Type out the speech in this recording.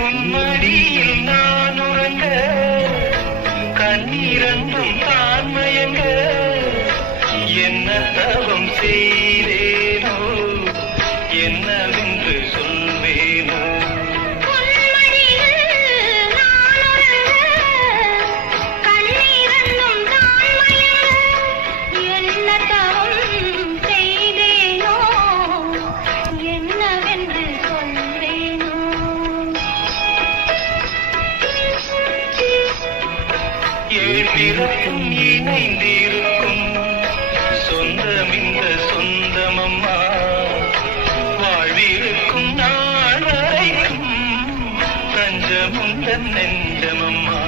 உன்மடியில் நான் உறங்க கண்ணீரண்டும் தான் மயங்க என்ன தவம் செய்தேனோ என்னவென்று சொல்வேனோ ஏழ்பிறப்பும் இணைந்திருக்கும் சொந்தம் இந்த சொந்தமம்மா வாழ்விருக்கும் நாள் வரைக்கும் தஞ்சமுந்த நெஞ்சமம்மா